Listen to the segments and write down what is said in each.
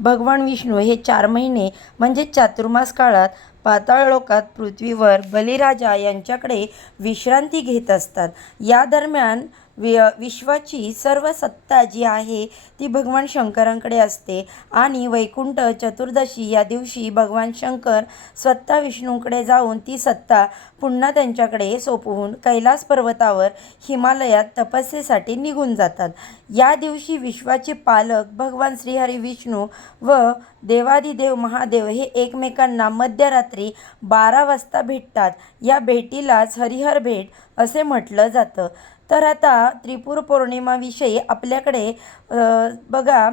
भगवान विष्णू हे चार महिने म्हणजे चातुर्मास काळात पाताळ लोकात पृथ्वीवर बलिराजा यांच्याकडे विश्रांती घेत असतात. या दरम्यान वि विश्वाची सर्व सत्ता जी आहे ती भगवान शंकरांकडे असते. आणि वैकुंठ चतुर्दशी या दिवशी भगवान शंकर स्वतः विष्णूकडे जाऊन ती सत्ता पुन्हा त्यांच्याकडे सोपवून कैलास पर्वतावर हिमालयात तपस्येसाठी निघून जातात. या दिवशी विश्वाचे पालक भगवान श्रीहरी विष्णू व देवादिदेव महादेव हे एकमेकांना मध्यरात्री बारा वाजता भेटतात. या भेटीलाच हरिहर भेट असे म्हटलं जातं. तर आता त्रिपुर पौर्णिमाविषयी आपल्याकडे बघा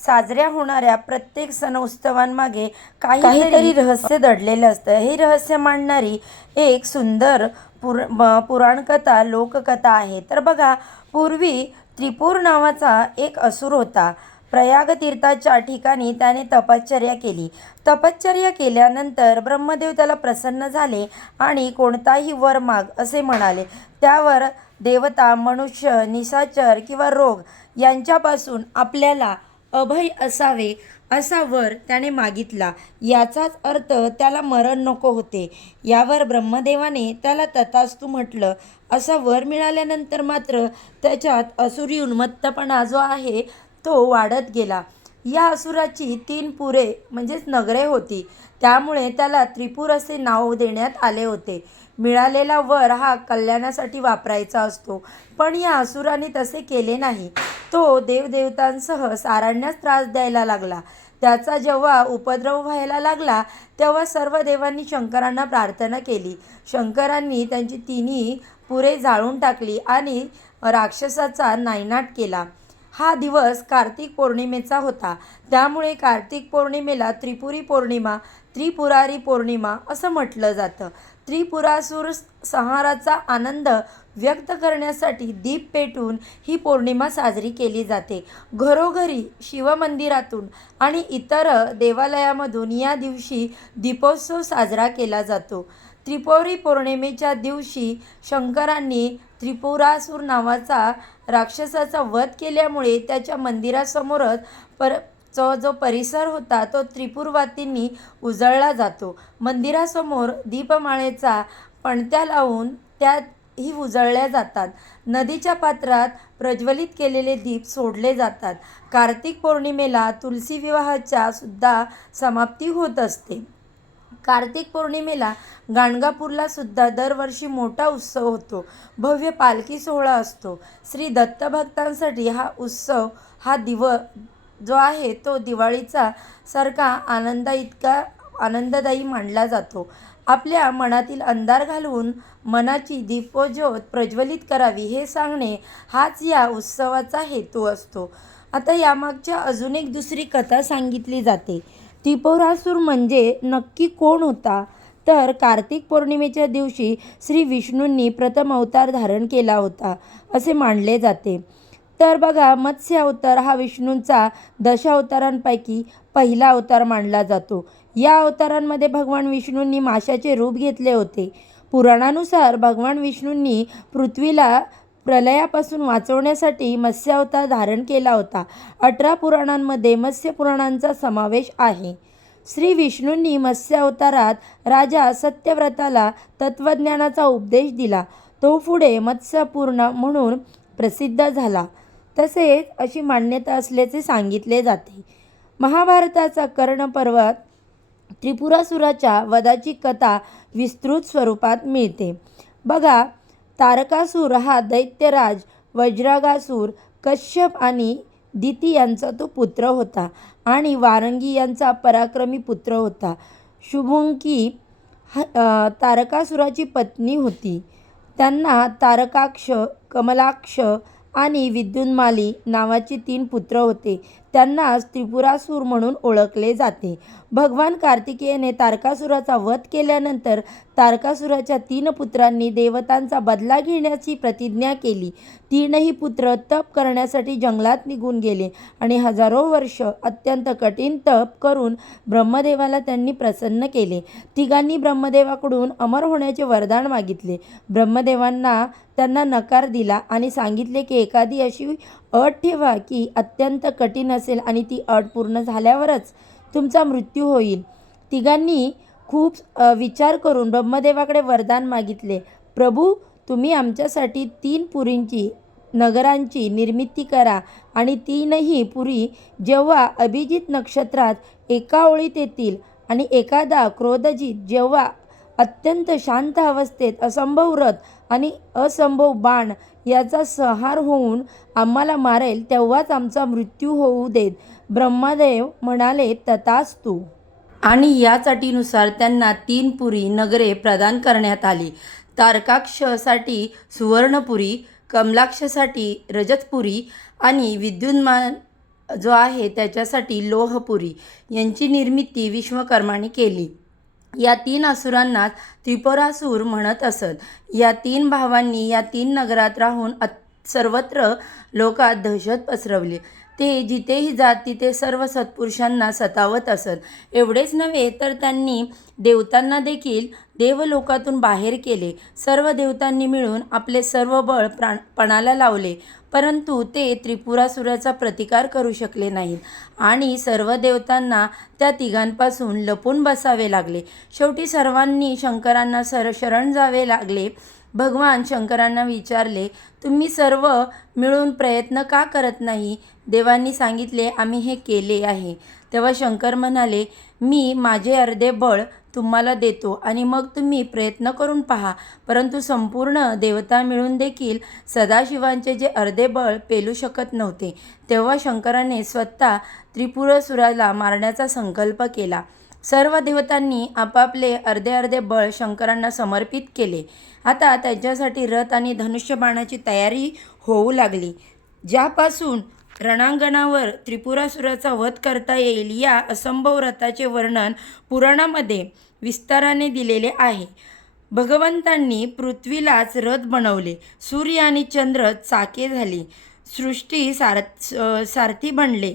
साजऱ्या होणाऱ्या प्रत्येक सण उत्सवांमागे काहीतरी रहस्य दडलेलं असतं. हे रहस्य मांडणारी एक सुंदर पुर पुराणकथा लोककथा आहे. तर बघा पूर्वी त्रिपूर नावाचा एक असुर होता. प्रयाग तीर्थाच्या ठिकाणी त्याने तपश्चर्या केली. तपश्चर्या केल्यानंतर ब्रह्मदेव त्याला प्रसन्न झाले आणि कोणताही वर माग असे म्हणाले. त्यावर देवता मनुष्य निशाचर किंवा रोग यांच्यापासून आपल्याला अभय असावे असा वर त्याने मागितला. याचाच अर्थ त्याला मरण नको होते. यावर ब्रह्मदेवाने त्याला तथास्तू म्हटलं. असा वर मिळाल्यानंतर मात्र त्याच्यात असुरी उन्मत्तपणा जो आहे तो वाढत गेला. या असुराची तीन पुरे म्हणजेच नगरे होती. त्यामुळे त्याला त्रिपूर असे नाव देण्यात आले होते. मिळालेला वर हा कल्याणासाठी वापरायचा असतो. पण या असुराने तसे केले नाही. तो देवदेवतांसह सारांनाच त्रास द्यायला लागला. त्याचा जेव्हा उपद्रव व्हायला लागला तेव्हा सर्व देवांनी शंकरांना प्रार्थना केली. शंकरांनी त्यांची तिन्ही पुरे जाळून टाकली आणि राक्षसाचा नायनाट केला. हा दिवस कार्तिक पौर्णिमेचा होता. त्यामुळे कार्तिक पौर्णिमेला त्रिपुरी पौर्णिमा त्रिपुरारी पौर्णिमा असं म्हटलं जातं. त्रिपुरासूर संहाराचा आनंद व्यक्त करण्यासाठी दीप पेटून ही पौर्णिमा साजरी केली जाते. घरोघरी शिवमंदिरातून आणि इतर देवालयामधून या दिवशी दीपोत्सव साजरा केला जातो. त्रिपुरी पौर्णिमेच्या दिवशी शंकरांनी त्रिपुरासूर नावाचा राक्षसाचा वध केल्यामुळे त्याच्या मंदिरासमोरच पर जो जो परिसर होता तो त्रिपुरवातींनी उजळला जातो. मंदिरासमोर दीपमाळेचा पणत्या लावून त्याही उजळल्या जातात. नदीच्या पात्रात प्रज्वलित केलेले दीप सोडले जातात. कार्तिक पौर्णिमेला तुलसी विवाहाच्या सुद्धा समाप्ती होत असते. कार्तिक पौर्णिमेला गाणगापूरला सुद्धा दरवर्षी मोठा उत्सव होतो. भव्य पालखी सोहळा असतो. श्री दत्तभक्तांसाठी हा उत्सव हा दिव जो आहे तो दिवाळीचा सारखा आनंदा इतका आनंददायी मानला जातो. आपल्या मनातील अंधार घालवून मनाची दीपोज्योत प्रज्वलित करावी हे सांगणे हाच या उत्सवाचा हेतू असतो. आता यामागच्या अजून एक दुसरी कथा सांगितली जाते. त्रिपुरासूर म्हणजे नक्की कोण होता? तर कार्तिक पौर्णिमेच्या दिवशी श्री विष्णूंनी प्रथम अवतार धारण केला होता असे मानले जाते. तर बघा मत्स्य अवतार हा विष्णूंचा दशावतारांपैकी पहिला अवतार मानला जातो. या अवतारांमध्ये भगवान विष्णूंनी माशाचे रूप घेतले होते. पुराणानुसार भगवान विष्णूंनी पृथ्वीला प्रलयापासून वाचवण्यासाठी मत्स्यावतार धारण केला होता. अठरा पुराणांमध्ये मत्स्यपुराणांचा समावेश आहे. श्री विष्णूंनी मत्स्यावतारात राजा सत्यव्रताला तत्त्वज्ञानाचा उपदेश दिला. तो पुढे मत्स्यपूर्ण म्हणून प्रसिद्ध झाला. तसेच अशी मान्यता असल्याचे सांगितले जाते. महाभारताचा कर्णपर्वत त्रिपुरासुराच्या वधाची कथा विस्तृत स्वरूपात मिळते. बघा तारकासूर हा दैत्यराज वज्रागासूर कश्यप आणि दिती यांचा तो पुत्र होता आणि वारंगी यांचा पराक्रमी पुत्र होता. शुभुंकी ह तारकासुराची पत्नी होती. त्यांना तारकाक्ष कमलाक्ष आणि विद्युन्माली नावाचे तीन पुत्र होते. त्यांनाच त्रिपुरासूर म्हणून ओळखले जाते. भगवान कार्तिकेयने तारकासुराचा वध केल्यानंतर तारकासुराच्या तीन पुत्रांनी देवतांचा बदला घेण्याची प्रतिज्ञा केली. तीनही पुत्र तप करण्यासाठी जंगलात निघून गेले आणि हजारो वर्ष अत्यंत कठीण तप करून ब्रह्मदेवाला त्यांनी प्रसन्न केले. तिघांनी ब्रह्मदेवाकडून अमर होण्याचे वरदान मागितले. ब्रह्मदेवांना त्यांना नकार दिला आणि सांगितले की एखादी अशी अट ठेवा की अत्यंत कठीण असेल आणि ती अट पूर्ण झाल्यावरच तुमचा मृत्यू होईल. तिघांनी खूप विचार करून ब्रह्मदेवाकडे वरदान मागितले. प्रभू तुम्ही आमच्यासाठी तीन पुरींची नगरांची निर्मिती करा आणि तीनही पुरी जेव्हा अभिजित नक्षत्रात एका ओळीत येतील आणि एखादा क्रोधजित जेव्हा अत्यंत शांत अवस्थेत असंभव रथ आणि असंभव बाण याचा संहार होऊन आम्हाला मारेल तेव्हाच आमचा मृत्यू होऊ देत. ब्रह्मदेव म्हणाले तथास्तु. आणि याच अटीनुसार त्यांना तीन पुरी नगरे प्रदान करण्यात आली. तारकाक्षसाठी सुवर्णपुरी कमलाक्षसाठी रजतपुरी आणि विद्युन्मान जो आहे त्याच्यासाठी लोहपुरी यांची निर्मिती विश्वकर्माने केली. या तीन असुरांनाच त्रिपुरासूर म्हणत असत. या तीन भावांनी या तीन नगरात राहून सर्वत्र लोकात दहशत पसरवली. ते जिथेही जात तिथे सर्व सत्पुरुषांना सतावत असत. एवढेच नव्हे तर त्यांनी देवतांना देखील देवलोकातून बाहेर केले. सर्व देवतांनी मिळून आपले सर्व बळ प्राण पणाला लावले. परंतु ते त्रिपुरासुराचा प्रतिकार करू शकले नाहीत आणि सर्व देवतांना त्या तिघांपासून लपून बसावे लागले. शेवटी सर्वांनी शंकरांना सर शरण जावे लागले. भगवान शंकरांना विचारले तुम्ही सर्व मिळून प्रयत्न का करत नाही? देवांनी सांगितले आम्ही हे केले आहे. तेव्हा शंकर म्हणाले मी माझे अर्धे बळ तुम्हाला देतो आणि मग तुम्ही प्रयत्न करून पहा. परंतु संपूर्ण देवता मिळून देखील सदाशिवांचे जे अर्धे बळ पेलू शकत नव्हते. तेव्हा शंकराने स्वतः त्रिपुरसुराला मारण्याचा संकल्प केला. सर्व देवतांनी आपापले अर्धे अर्धे बळ शंकरांना समर्पित केले. आता त्यांच्यासाठी रथ आणि धनुष्यबाणाची तयारी होऊ लागली. ज्यापासून रणांगणावर त्रिपुरासुराचा वध करता येईल या असंभव रथाचे वर्णन पुराणामध्ये विस्ताराने दिलेले आहे. भगवंतांनी पृथ्वीलाच रथ बनवले. सूर्य आणि चंद्र चाके झाली. सृष्टी सार सारथी बनले.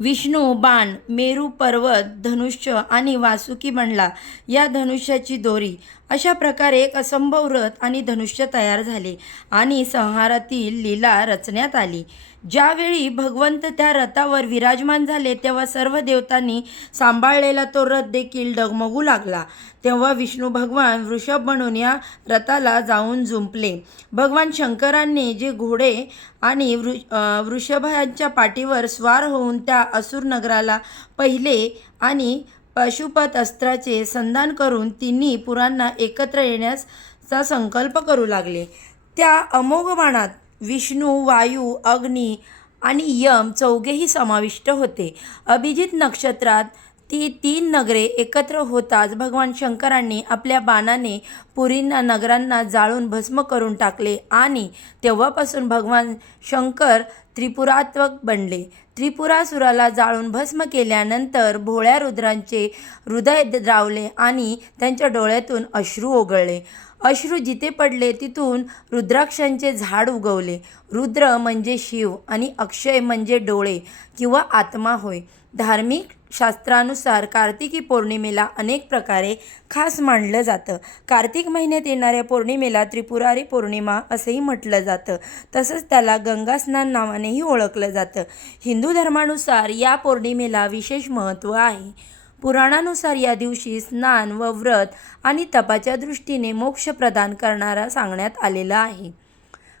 विष्णू बाण मेरू पर्वत धनुष्य आणि वासुकी बनला. या धनुष्याची दोरी. अशा प्रकारे एक असंभव रथ आणि धनुष्य तयार झाले आणि संहारातील लीला रचण्यात आली. ज्यावेळी भगवंत त्या रथावर विराजमान झाले तेव्हा सर्व देवतांनी सांभाळलेला तो रथ देखील डगमगू लागला. तेव्हा विष्णू भगवान वृषभ म्हणून या रथाला जाऊन जुंपले भगवान शंकरांनी जे घोडे आणि वृ वृषभाच्या पाठीवर स्वार होऊन त्या असुर नगराला पहिले आणि पशुपत अस्त्राचे संधान करून तिन्ही पुरांना एकत्र येण्याचा संकल्प करू लागले. त्या अमोघ बाणात विष्णू वायू अग्नी आणि यम चौघेही समाविष्ट होते. अभिजित नक्षत्रात ती तीन नगरे एकत्र होताच भगवान शंकरांनी आपल्या बाणाने पुरींना नगरांना जाळून भस्म करून टाकले आणि तेव्हापासून भगवान शंकर त्रिपुरात्मक बनले. त्रिपुरासुराला जाळून भस्म केल्यानंतर भोळ्या रुद्रांचे हृदय द्रावले आणि त्यांच्या डोळ्यातून अश्रू ओघळले. अश्रू जिथे पडले तिथून रुद्राक्षांचे झाड उगवले. रुद्र म्हणजे शिव आणि अक्षय म्हणजे डोळे किंवा आत्मा होय. धार्मिक शास्त्रानुसार कार्तिकी पौर्णिमेला अनेक प्रकारे खास मानलं जातं. कार्तिक महिन्यात येणाऱ्या पौर्णिमेला त्रिपुरारी पौर्णिमा असंही म्हटलं जातं. तसंच त्याला गंगास्नान नावानेही ओळखलं जातं. हिंदू धर्मानुसार या पौर्णिमेला विशेष महत्त्व आहे. पुराणानुसार या दिवशी स्नान व व्रत आणि तपाच्या दृष्टीने मोक्ष प्रदान करणारा सांगण्यात आलेलं आहे.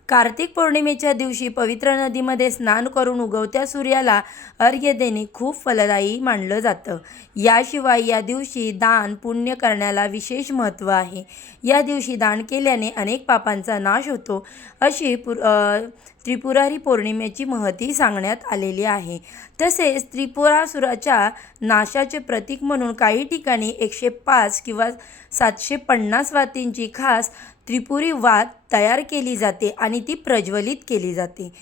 कार्तिक पौर्णिमेच्या दिवशी पवित्र नदीमध्ये स्नान करून उगवत्या सूर्याला अर्घ्य देणे खूप फलदायी मानलं जातं. याशिवाय या दिवशी दान पुण्य करण्याला विशेष महत्त्व आहे. या दिवशी दान केल्याने अनेक पापांचा नाश होतो. अशी पुर त्रिपुरारी पौर्णिमेची महती सांगण्यात आलेली आहे. तसेच त्रिपुरासुराच्या नाशाचे प्रतीक म्हणून काही ठिकाणी एकशे पाच किंवा सातशे पन्नास वातींची खास त्रिपुरी वात तयार केली जाते आणि ती प्रज्वलित केली जाते.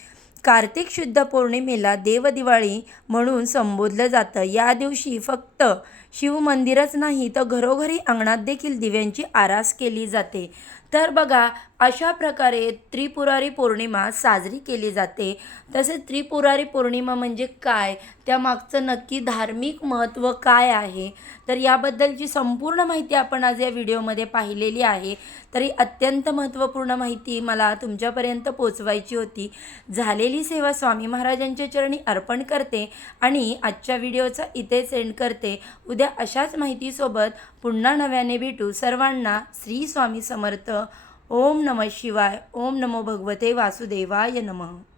कार्तिक शुद्ध पौर्णिमेला देवदिवाळी म्हणून संबोधलं जातं. या दिवशी फक्त शिवमंदिरच नाही तर घरोघरी अंगणात देखील दिव्यांची आरास केली जाते. तर बघा अशा प्रकारे त्रिपुरारी पौर्णिमा साजरी केली जाते. तसेच त्रिपुरारी पौर्णिमा म्हणजे काय? त्यामागचं नक्की धार्मिक महत्त्व काय आहे? तर याबद्दलची संपूर्ण माहिती आपण आज या व्हिडिओमध्ये पाहिलेली आहे. तरी अत्यंत महत्त्वपूर्ण माहिती मला तुमच्यापर्यंत पोचवायची होती. झालेली सेवा स्वामी महाराजांच्या चरणी अर्पण करते आणि आजच्या व्हिडिओचा इथे सेंड करते. उद्या अशाच माहितीसोबत पुन्हा नव्याने भेटू. सर्वांना श्री स्वामी समर्थ. ओम नमः शिवाय. ओम नमो भगवते वासुदेवाय नमः.